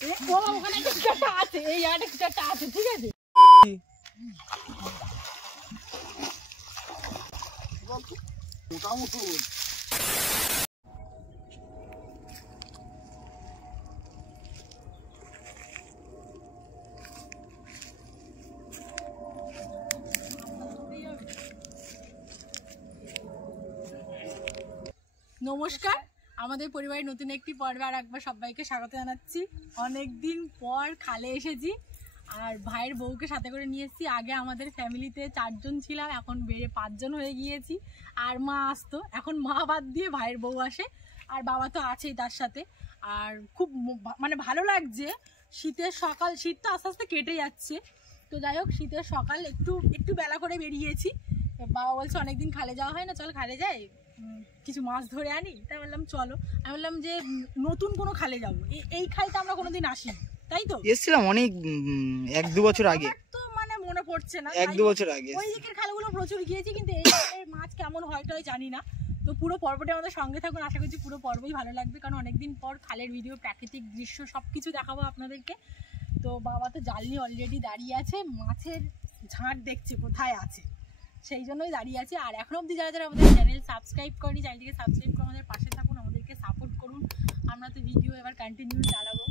ওখানে কিছু একটা আছে, এই ইয়ার্ডে কিছু একটা আছে, ঠিক আছে? নমস্কার, আমাদের পরিবারের নতুন একটি পর্বে আর একবার সবাইকে স্বাগত জানাচ্ছি। অনেকদিন পর খালে এসেছি আর ভাইয়ের বউকে সাথে করে নিয়ে এসেছি। আগে আমাদের ফ্যামিলিতে 4 জন ছিলাম, এখন বেড়ে 5 জন হয়ে গিয়েছি। আর মা আসতো, এখন মা বাদ দিয়ে ভাইয়ের বউ আসে, আর বাবা তো আছেই তার সাথে। আর খুব মানে ভালো লাগছে। শীতের সকাল, শীত তো আস্তে আস্তে কেটে যাচ্ছে, তো যাই হোক শীতের সকাল একটু বেলা করে বেরিয়েছি। বাবা বলছে অনেকদিন খালে যাওয়া হয় না, চল খালে যাই, কিছু মাছ ধরে আনি। তাই বললাম চলো। আমি বললাম যে নতুন কোনো খালে যাবো, এই খালটা আমরা কোনোদিন আসিনি, তাই তো এসেছিলাম অনেক 1-2 বছর আগে, তো মানে মনে পড়ছে না, 1-2 বছর আগে ওই দিকের খালগুলো প্রচুর গিয়েছি, কিন্তু এই মাছ কেমন হয় তো জানি না। তো পুরো পর্বটা আমাদের সঙ্গে থাকুন, আশা করছি পুরো পর্বই ভালো লাগবে, কারণ অনেকদিন পর খালের ভিডিও, প্রাকৃতিক দৃশ্য সবকিছু দেখাবো আপনাদেরকে। তো বাবা তো জাল নিয়ে অলরেডি দাঁড়িয়ে আছে, মাছের ঝাঁট দেখছে কোথায় আছে, সেই জন্যই দাঁড়িয়ে আছে। আর এখন অবধি যারা যারা আমাদের চ্যানেল সাবস্ক্রাইব করেনি, চ্যানেলটিকে সাবস্ক্রাইব করে আমাদের পাশে থাকুন, আমাদেরকে সাপোর্ট করুন। আমরা তো ভিডিও এবার কন্টিনিউ চালাবো,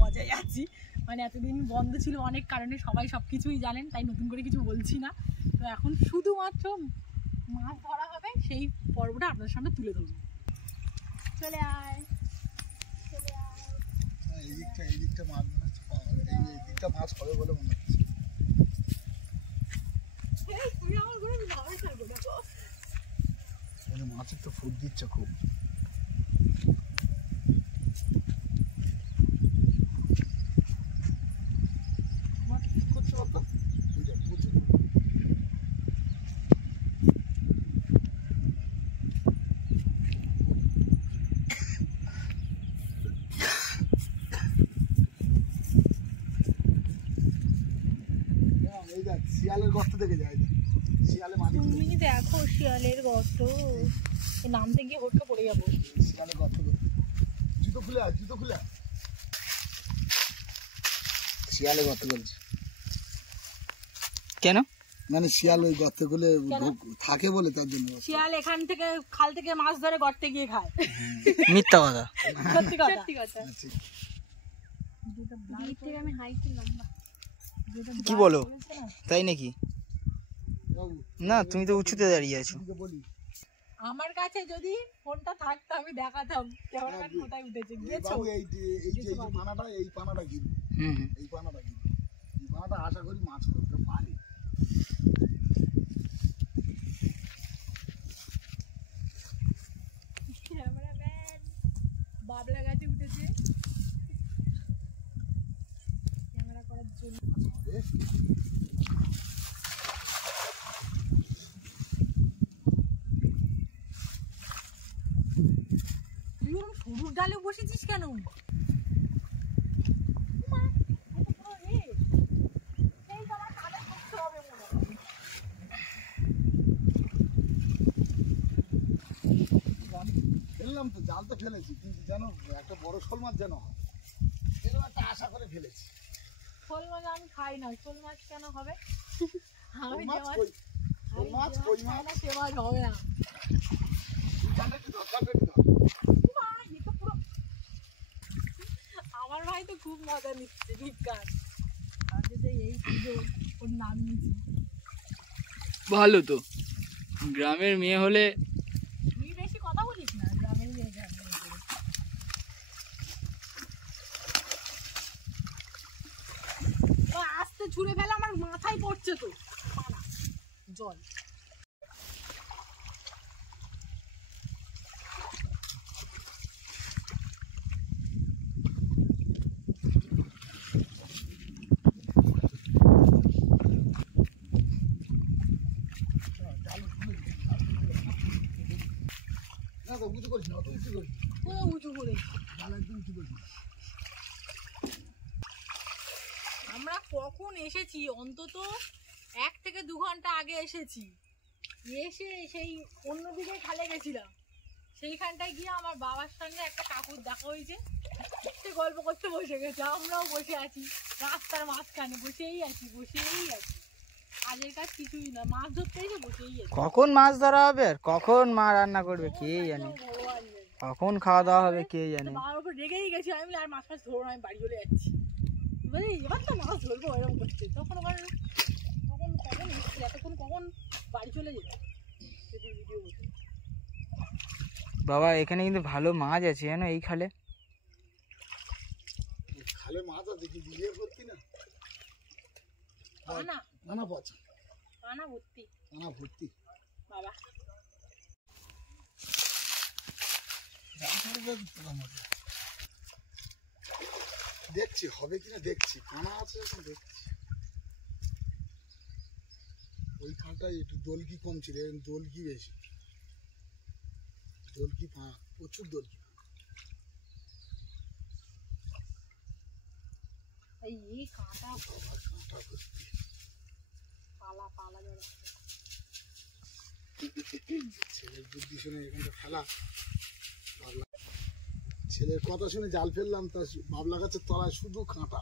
মজায় আছি। মানে এতদিন বন্ধ ছিল অনেক কারণে, সবাই সব কিছুই জানেন, তাই নতুন করে কিছু বলছি না। তো এখন শুধুমাত্র মাছ ধরা হবে, সেই পর্বটা আপনাদের সামনে তুলে ধরবো। চলে আয়, চলে আয়। এই দিকটা মাছ মনে হচ্ছে পাওয়া যাবে, এই দিকটা মাছ হবে বলে মনে হচ্ছে। মাছের তো ফুট দিচ্ছে খুব। শিয়ালের গর্ত থেকে যায়, শিয়ালে মাটি, তুমি দেখো শিয়ালের গর্ত, নামতে গিয়ে হটকে পড়ে যাবো। শিয়ালের গর্ত, জুতো খুলে আয়, জুতো খুলে আয়। শিয়ালে গর্ত বলছে কেন? মানে শিয়াল ওই গর্তে খুলে থাকে বলে, তার জন্য। শিয়াল এখান থেকে খাল থেকে মাছ ধরে গর্তে গিয়ে খায়। মিথ্যা কথা। সত্যি কথা, সত্যি কথা। আমি হাইট লম্বা, কি বলো, তাই নাকি? না, তুমি তো উঁচুতে দাঁড়িয়ে আছো। আমার কাছে যদি ফোনটা থাকতো আমি দেখাতাম ক্যামেরাম্যান কোথায় উঠেছে। গিয়েছো এই পানাটা, এই পানাটা কি, এই পানাটা কি, এই পানাটা আশা করি মাছ ধরতে পারে। ক্যামেরাম্যান বাবলা গাছে উঠেছে ক্যামেরা করার জন্য। সরুর ডালে বসেছিস কেন? ফেললাম তো, জাল তো ফেলেছি, কিন্তু যেন একটা বড় শোল মাছ যেন হয়, এরকম একটা আশা করে ফেলেছি। শোল মাছ আমি খাই না, শোল মাছ কেন হবে? আমি মাছ মাছ কই মাছ সে মাছ হবে না। আমার ভাই তো খুব মজা নিচ্ছে, বিজ্ঞান এই পুজো ওর নাম নিয়েছি। ভালো তো, গ্রামের মেয়ে হলে। তুই বেশি কথা বলিস না, গ্রামের মেয়ে। আস্তে ছুঁড়ে ফেলে, আমার মাথায় পড়ছে তো জল। আমরা কখন এসেছি, অন্তত 1 থেকে 2 ঘন্টা আগে এসেছি। এসে সেই অন্যদিকে খালে গেছিলাম, সেইখানটায় গিয়ে আমার বাবার সঙ্গে একটা কাকুর দেখা হয়েছে। বসে গল্প করতে বসে গেছে, আমরাও বসে আছি রাস্তার মাঝখানে, বসেই আছি। কাজের কাজ কিছুই না, মাছ ধরতে এসে বসেই আছি। কখন মাছ ধরা হবে আর কখন মা রান্না করবে কে জানে, ভগবান জানে। কখন খাওয়া দাওয়া হবে কে জানে। বাবার উপর রেগেই গেছি, আমি বলি আর মাছ ধরবো না, আমি বাড়ি চলে যাচ্ছি। বলি এবার তো মাছ ধরবো, এরকম করছে। তখন এতক্ষণ কখন বাড়ি চলে যেত ভিডিও করতে। বাবা এখানে কিন্তু ভালো মাছ আছে জানো, এই খালে মাছ আছে কি বিয়ে করতি না? কানা পচা, কানা ভর্তি বাবা। দেখছি হবে কিনা, দেখছি কানা আছে দেখছি। ওই খানটায় একটু দোলকি কম ছিল, দোলকি বেশি, দোলকি প্রচুর দোলকি। এই কাঁটা পালা ছেলের বুদ্ধি শুনে এখানটা ফেলা, ছেলের কথা শুনে জাল ফেললাম, তা বাবলা গাছের তলায় শুধু কাঁটা,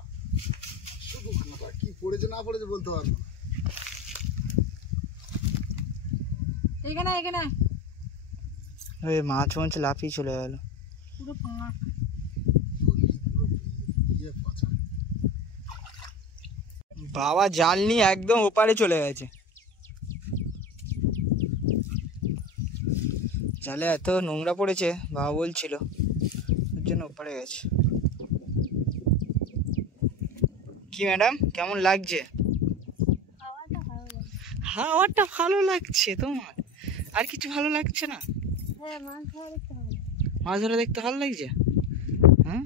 কি পড়েছে না পড়েছে বলতে পারবো না। এখানে মাছ মনে লাফিয়ে চলে গেল পুরো ফাঁক। বাবা জাল নিয়ে একদম ওপারে চলে গেছে, জালে এত নোংরা পড়েছে বাবা বলছিল, ওর জন্য ওপারে গেছে। কি ম্যাডাম কেমন লাগছে? হাওয়াটা ভালো লাগছে তোমার, আর কিছু ভালো লাগছে না? মাছ ধরা দেখতে ভালো লাগছে। হ্যাঁ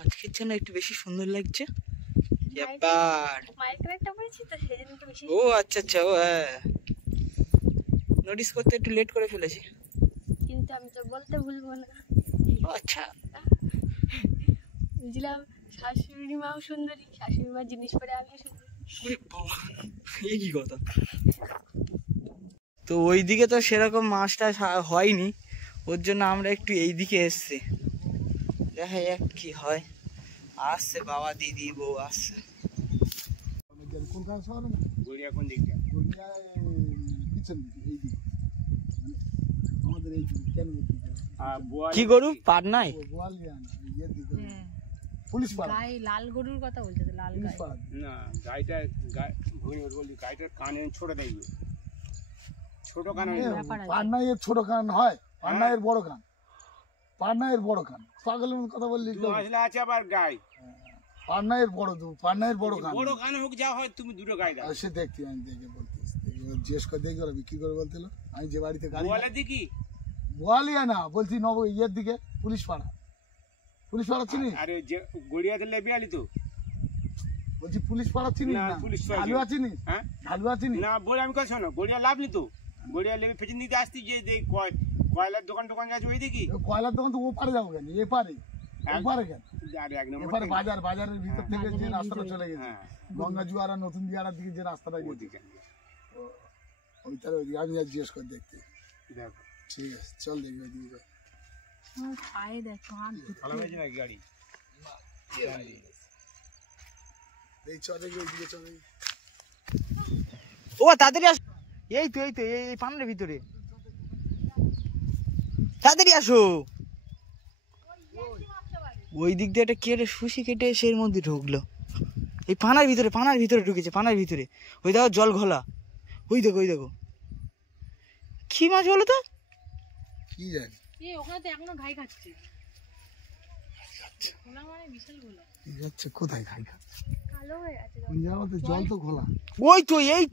আজকের জন্য একটু বেশি সুন্দর লাগছে ব্যাপার। ও আচ্ছা ও হ্যাঁ, নোটিস করতে একটু লেট করে ফেলেছি, কিন্তু আমি তো বলতে ভুলবো না। আচ্ছা বুঝলাম শাশুড়ি মাও সুন্দরী, শাশুড়ি মার জিনিস পরে আমিও সুন্দরী। এই কি কথা? তো ওইদিকে তো সেরকম মাছটা হয়নি, ওর জন্য আমরা একটু এইদিকে এসছি, দেখা যাক কি হয়। আসছে বাবা দিদি বউ আসছে। কোনখানে শহরে গড়িয়া কোন দিকটা? গড়িয়া পিছন দিকে, এই দিকে আমাদের এই দিকে। কেন কি গরু পাটনায়? বোয়ালিয়া না, ইয়ের দিকে পুলিশ পাড়া। গাই লাল গরুর কথা বলছে, লাল পুলিশ গাই পাড়া না, গাইটার কানে ছোট দেখবে, ছোট কান। পাটনায় এর ছোট কান হয়, পাটনায় বড় কান, পাটনায় বড় কান। পাগলের মতো কথা বললি তো। আসলে আছে আবার গাই, পাটনায় বড় কান, বড় কান হোক যা হয়, তুমি দুটো গাই দাও। সে দেখতে আমি দেখে বলতেছি, জিজ্ঞেস করে দেখি ওরা বিক্রি করে বলছিল। আমি যে বাড়িতে গাড়ি বলে দেখি বোয়ালিয়া না বলছি, নব ইয়ের দিকে পুলিশ পাড়া চিনি। আরে যে গড়িয়াতে লেবে আলি তো বলছি পুলিশ পাড়া চিনি না, না, পুলিশ পাড়া ঢালুয়া চিনি। হ্যাঁ ঢালুয়া চিনি না, বলে আমি কথা শোনো, গড়িয়া লাভলি তো, গড়িয়া লেবে পেছন দিতে আসতি, যে কয়লার দোকান আছে ওই দেখি। কয়লার দোকান তো ও পারে যাবো কেন, এ পারে ওপারে কেন? আর এক নম্বর এপারে বাজারের ভিতর থেকে যে রাস্তাটা চলে গেছে, হ্যাঁ। গঙ্গা জুয়ারা নতুন দিয়ারার দিকে যে রাস্তাটা গেছে, ওদিকে ওইটারে ওইদিকে আমি আর জিজ্ঞেস করে দেখতে। দেখো ঠিক আছে চল দেখবি ওইদিকে। পায়ে দেখো ভালো হয়েছে নাকি গাড়ি? এই চল দেখবি ওইদিকে, চল দেখবি। ও তাড়াতাড়ি আস, এই তো এই পানের ভিতরে, তাড়াতাড়ি আসো। ওই দিক দিয়ে একটা কেটে শুষি কেটে এসে এর মধ্যে ঢুকলো, এই পানার ভিতরে ঢুকেছে, পানার ভিতরে। ওই দেখো জল ঘোলা, ওই দেখো কি মাছ বলো তো? কি জানি ওখানে তো এখনো ঘাই খাচ্ছে, ঘোলা মানে বিশাল ঘোলা। কি যাচ্ছে, কোথায় খাই খাচ্ছে? কালো হয়ে আছে। ওই জায়গাতে জল তো খোলা। ওই তো এই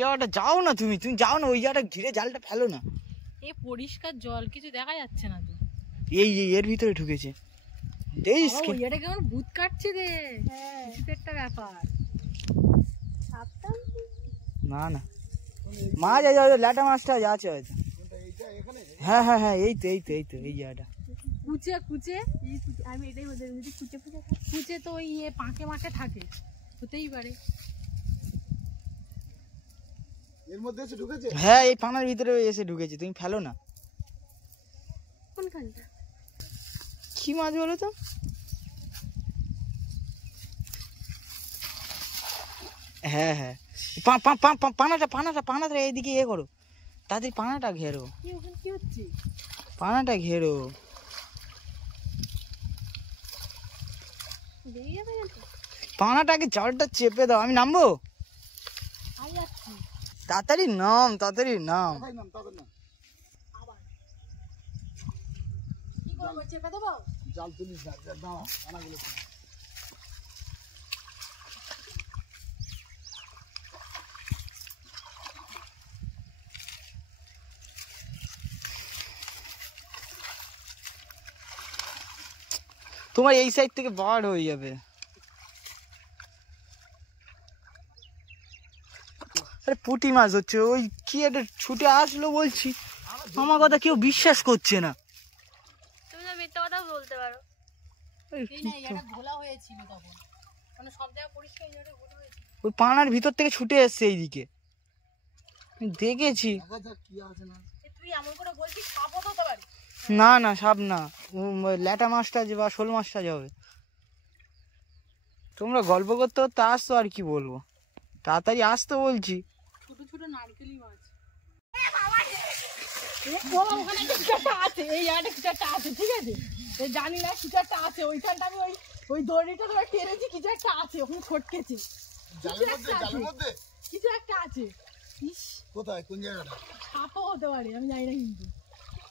জায়গাটা যাও না, তুমি যাও না, ওই জায়গাটা ঘিরে জালটা ফেলো না। এ পরিষ্কার জল, কিছু দেখা যাচ্ছে না তো। এই এর ভিতরে ঢুকেছে, এটা কেমন ভূত কাটছে রে। হ্যাঁ, কিছু একটা ব্যাপার। সাবধান। না মাছ আছে, ল্যাটা মাছটা আছে হয়তো। হ্যাঁ এই তো এই জায়গাটা। কুচে আমি এটাই বলতে যদি কুচে তো ওই পাঁকে মাকে থাকে, হতেই পারে। এর মধ্যে এসে ঢুকেছে। হ্যাঁ এই পানার ভিতরে এসে ঢুকেছে, তুমি ফেলো না। কোনখানটা? কি মাছ বলো তো? হ্যাঁ হ্যাঁ পানাটা এইদিকে ইয়ে করো, তাদের পানাটা ঘেরো, কি ওখানে কি হচ্ছে? পানাটা ঘেরো। বেরিয়ে যাবে না তো? পানাটাকে জলটা চেপে দাও, আমি নামবো। আমি যাচ্ছি। তাড়াতাড়ি নাম, তাড়াতাড়ি নাম। তাই নাম তাদের না আবার কি করবো, চেপে দেবো? জাল তুলিস না, দাঁড়া পানাগুলো তুল। তোমার এই সাইড থেকে বার হয়ে যাবে। আরে পুঁটি মাছ হচ্ছে, ওই কি একটা ছুটে আসলো বলছি, আমার কথা কেউ বিশ্বাস করছে না। তুমি তো মিথ্যা কথা বলতে পারো। এই না, এটা ঘোলা হয়েছিল তখন, মানে সব জায়গা পরিষ্কার, এটা ঘোলা হয়েছিল। ওই পানার ভিতর থেকে ছুটে এসছে এইদিকে, আমি দেখেছি। দেখা যাক কি আছে না। তুই এমন করে বলছিস, সাপও তো হতে পারে। না না সাপ না, ল্যাটা মাছটা যে বা শোল মাছটা যাবে। তোমরা গল্প করতে করতে আসতো, আর কি বলবো, তাড়াতাড়ি আসতো বলছি। ছোট ছোট নারকেলি মাছ। ওখানে কিছু একটা আছে, এই জায়গাটা কিছু একটা আছে, ঠিক আছে? জানি না কিছু একটা আছে ওইখানটা, আমি ওই দড়িটা ধরে টেনেছি, কিছু একটা আছে ওখানে ছটকেছে, জালের মধ্যে, জালের মধ্যে কিছু একটা আছে। ইস, কোথায়, কোন জায়গাটা? সাপও হতে পারে, আমি জানি না, কিন্তু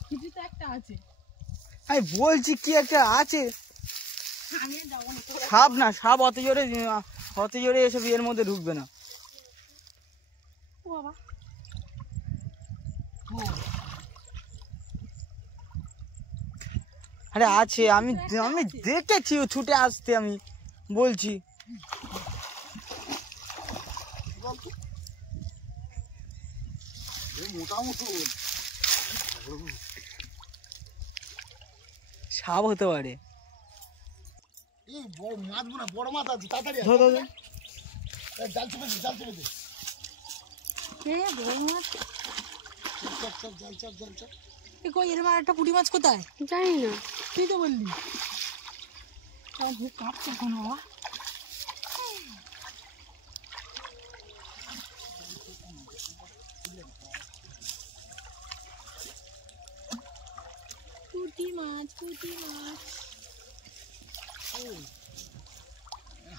কিছু তো একটা আছে। আমি বলছি কি একটা আছে, আমি আর যাবো না। সাপ না, সাপ অত জোরে এসব এর মধ্যে ঢুকবে না। ও বাবা, আরে আছে, আমি দেখেছি ও ছুটে আসতে, আমি বলছি। মোটামুটি সাপ হতে পারে। এই বড় মাছ, বড় মাছ আছে, তাড়াতাড়ি আয়, ধর ধর ধর। এই জাল চেপে দে, জাল চেপে দে। বড় মাছ। চাপ চাপ, জাল চাপ, জাল চাপ। কই এরকম আর একটা পুঁটি মাছ কোথায়? জানি না। তুই তো বললি। আমার বুক কাঁপছে এখন বাবা। পুঁটি মাছ, পুঁটি মাছ।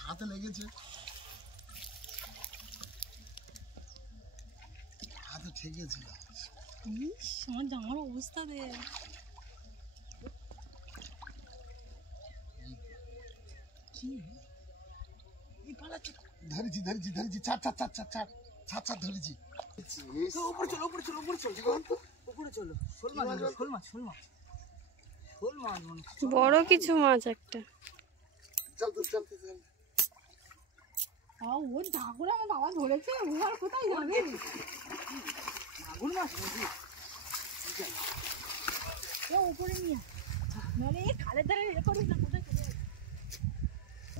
হাতে লেগেছে, হাতে ঠেকেছে। ইস, আমার জামার অবস্থা দে। ধরেছি ধরেছি ধরেছি, ছাড় ছাড় ছাড় ছাড় ছাড় ছাড় ছাড়, ধরেছি। উপরে চলো, উপরে চলো, উপরে চলো, উপরে চলো। শোল মাছ, শোল মাছ, শোল মাছ, শোল মাছ মনে হচ্ছে। বড় কিছু মাছ একটা। চল তো, চল তো, চল। ওর ঢাকুরে আমার বাবা ধরেছে, ও আর কোথায় যাবে? মাগুর মাছ নাকি? উপরে নিয়ে নাহলে এই খালের ধারে এ করিস না, কোথায় চলে যাবে?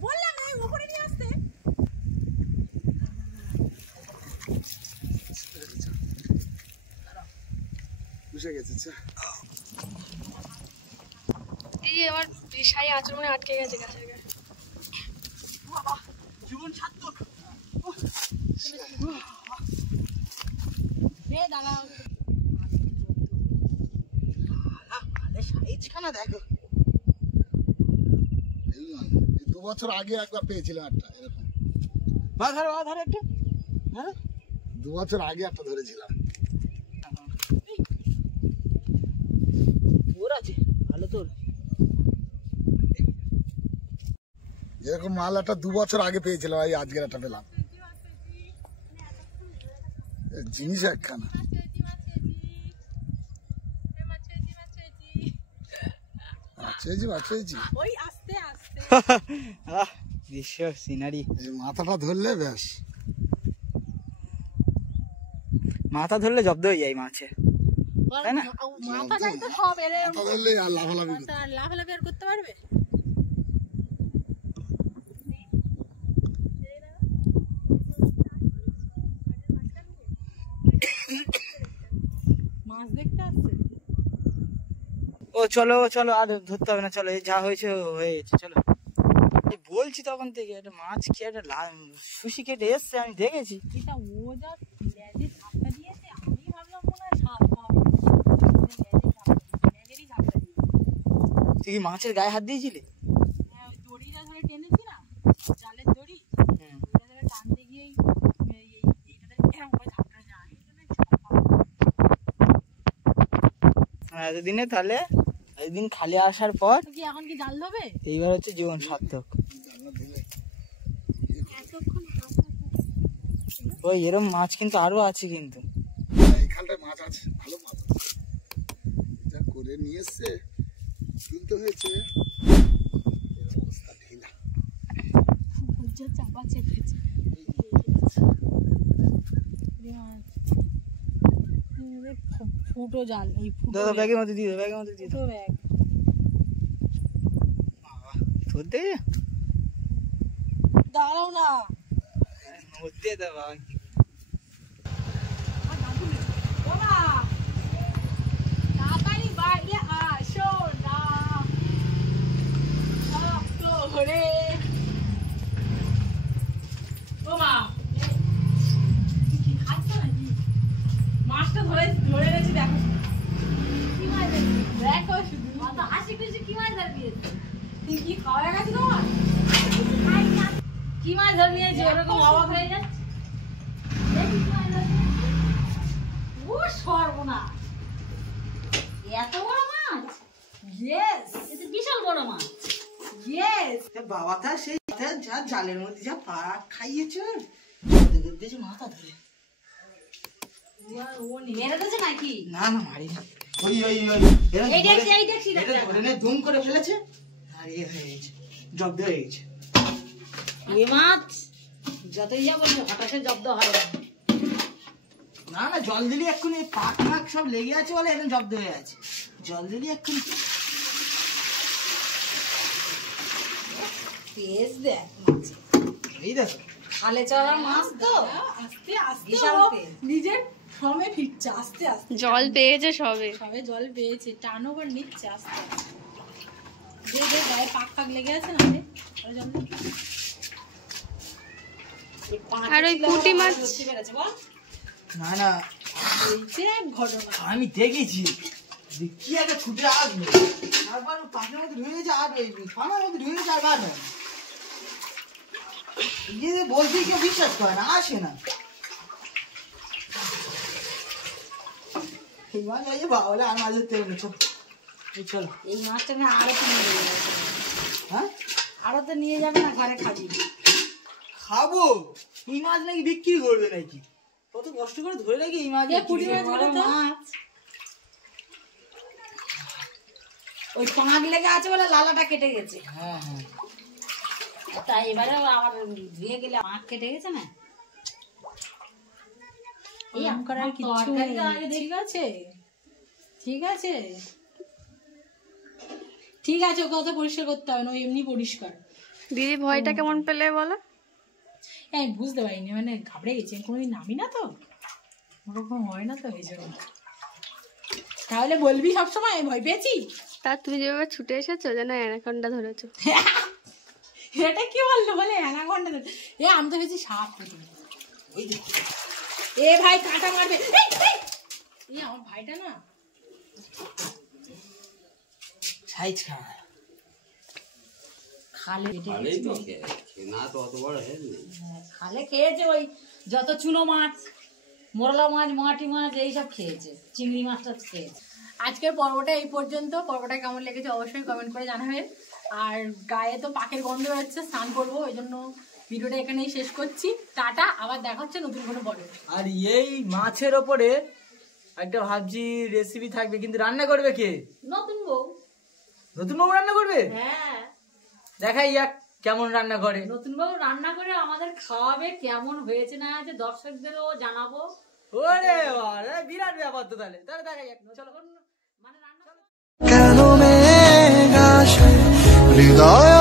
বললাম এই উপরে নিয়ে আসতে। বুঝে গেছে, চল। এই যে আমার শাড়ি আঁচল মনে আটকে গেছে গাছের গায়ে। জীবন ছাড়তো। দাঁড়া, সাইজ খানা দেখো। এই 2 বছর আগে একবার পেয়েছিলাম একটা এরকম। ধরো ধরো একটু, হ্যাঁ 2 বছর আগে একটা ধরেছিলাম। তোর আছে ভালো, তোর এরকম মাল একটা 2 বছর আগে পেয়েছিলাম, এই আজকের একটা পেলাম। জিনিস একখানা। চেয়েছি ওই আস্তে আস্তে। দৃশ্য সিনারি। এই মাথাটা ধরলে ব্যাস, মাথা ধরলে জব্দ হয়ে যায় মাছে, তাই না? মাথাটাই তো সব এর মাথা ধরলে আর লাফালাফি করতে। লাফালাফি আর করতে পারবে? মাছ দেখতে আসছে। ও চলো চলো, আর ধরতে হবে না, চলো, এই যা হয়েছে হয়ে গেছে, চলো। বলছি তখন থেকে একটা মাছ কি একটা সুশি কেটে এসছে, আমি দেখেছি। এটা ও যা লেজে ঝাপটা দিয়েছে, আমি ভাবলাম মনে হয় সাপ হবে, লেজেরই ঝাপটা দিয়েছে। তুই কি মাছের গায়ে হাত দিয়েছিলি? হ্যাঁ, ওই দড়িটা ধরে টেনেছি না, জালের দড়ি, ওইটা ধরে টানতে গিয়েই এইটাতে এরকম করে ঝাপটা যায়। এতদিনে তাহলে একদিন খালি আসার পর কি এখন কি জাল দেবে? এইবার হচ্ছে জীবন সার্থক। ওই এরকম মাছ কিন্তু আরো আছে, কিন্তু এইখানটায় মাছ আছে, ভালো মাছ আছে। যা করে নিয়ে এসছে কিনতে হয়েছে, অবস্থা ঢিলা। চাপা চেপেছে ফুটো জাল, এই ফুটো দাদা ব্যাগের মধ্যে দিয়ে দাও, ব্যাগের মধ্যে দিয়ে দাও। ফুটো ব্যাগ। ধরতে দাঁড়াও না, ধরতে দাও বাবা। বাবা তাড়াতাড়ি বাইরে আসো না, করে ও মা কি খাচ্ছ নাকি? মাছটা ধরে গেছি, দেখো কি মাছ, দেখো শুধু কত হাসি খুশি। কি মাছ ধরবিয়েছে? তুই কি খাওয়া গেছে তোমার? কি মাছ ধরবিয়েছে? ওরকম অবাক হয়ে যাচ্ছে। ও সর্বনাশ, এত বড় মাছ! ইয়েস, এটা বিশাল বড় মাছ। ইয়েস, বাবা তা সেই যা জালের মধ্যে যা পা খাইয়েছে, দেখে মাথা ধরে। মেরে দিয়েছে নাকি? না না মারি না, ওই ওই ওই এই দেখছি, এই দেখছি, এটা ধরে নে, ধুম করে ফেলেছে আর ইয়ে হয়ে গেছে, জব্দ হয়ে গেছে। এই মাছ যতই যা বলবো হঠাৎ জব্দ হয় না। না না, জল দিলি এক্ষুনি পাক মাক সব লেগে আছে বলে এখন জব্দ হয়ে আছে। জল দিলি এক্ষুনি পেঁয়াজ দেখ, এই দেখো খালে চড়া মাছ তো আস্তে আস্তে নিজের ফর্মে ফিরছে, আস্তে আস্তে জল পেয়েছে সবে জল পেয়েছে, টান ওভার নিচ্ছে আস্তে আস্তে। যে যে গায়ে পাক পাক লেগে আছে না, আর ওই পুঁটি মাছ না না, ঘটনা আমি দেখেছি কি একটা ছুটে আসবে, তারপর পাখের মধ্যে ঢুকে গেছে, আর ফানার মধ্যে ঢুকে গেছে, আর বার হয় না। গিয়ে বলতে কেউ বিশ্বাস করে না, আসে না। এই মাছ আছে বাবলে, আর মাছ ধরতে হবে না, চলো। এই মাছটা না আরো তো নিয়ে যাবে, হ্যাঁ আরো তো নিয়ে যাবে না, ঘরে খাবি। খাবো, এই মাছ নাকি বিক্রি করবে নাকি? কত কষ্ট করে ধরে রাখি এই মাছ। ওই পাঁক লেগে আছে বলে লালাটা কেটে গেছে। হ্যাঁ হ্যাঁ, তাই এবারে আবার ধুয়ে গেলে পাঁক কেটে গেছে না। এই আমকার আর কিছু ঠিক আছে, ঠিক আছে, ঠিক আছে, ওকে অত পরিষ্কার করতে হবে না, ওই এমনি পরিষ্কার। দিদি ভয়টা কেমন পেলে বলো? হ্যাঁ, বুঝতে পারিনি, মানে ঘাবড়ে গেছি, কোনোদিন নামি না তো, ওরকম হয় না তো, এই জন্য। তাহলে বলবি সবসময় ভয় পেয়েছি। তা তুমি যেভাবে ছুটে এসেছো যেন অ্যানাকন্ডা ধরেছো। এটা কি বললো, বলে অ্যানাকন্ডা? এ আমি তো ভেবেছি সাপ। এ ভাই কাঁটা মারবে, এই আমার ভাইটা না সাইজ খারাপ। খালে না তো অত বড় খালে খেয়েছে, ওই যত চুনো মাছ, মোরলা মাছ, মাটি মাছ, এইসব খেয়েছে, চিংড়ি মাছটা খেয়েছে। আজকের পর্বটা এই পর্যন্ত। পর্বটা কেমন লেগেছে অবশ্যই কমেন্ট করে জানাবেন। আর গায়ে তো পাকের গন্ধ হচ্ছে, স্নান করবো, ওই জন্য ভিডিওটা এখানেই শেষ করছি। টাটা, আবার দেখা হচ্ছে নতুন কোনো পর্বে। আর এই মাছের ওপরে একটা ভাবছি রেসিপি থাকবে, কিন্তু রান্না করবে কে? নতুন বউ। নতুন বউ রান্না করবে? হ্যাঁ, দেখাই যাক কেমন রান্না করে। নতুন বউ রান্না করে আমাদের খাওয়াবে, কেমন হয়েছে না হয়েছে দর্শকদেরও জানাবো। ওরে বাবা, বিরাট ব্যাপার তো। তাহলে দেখাই যাক, চলো। মানে রান্না কেন মেঘ আসে হৃদয়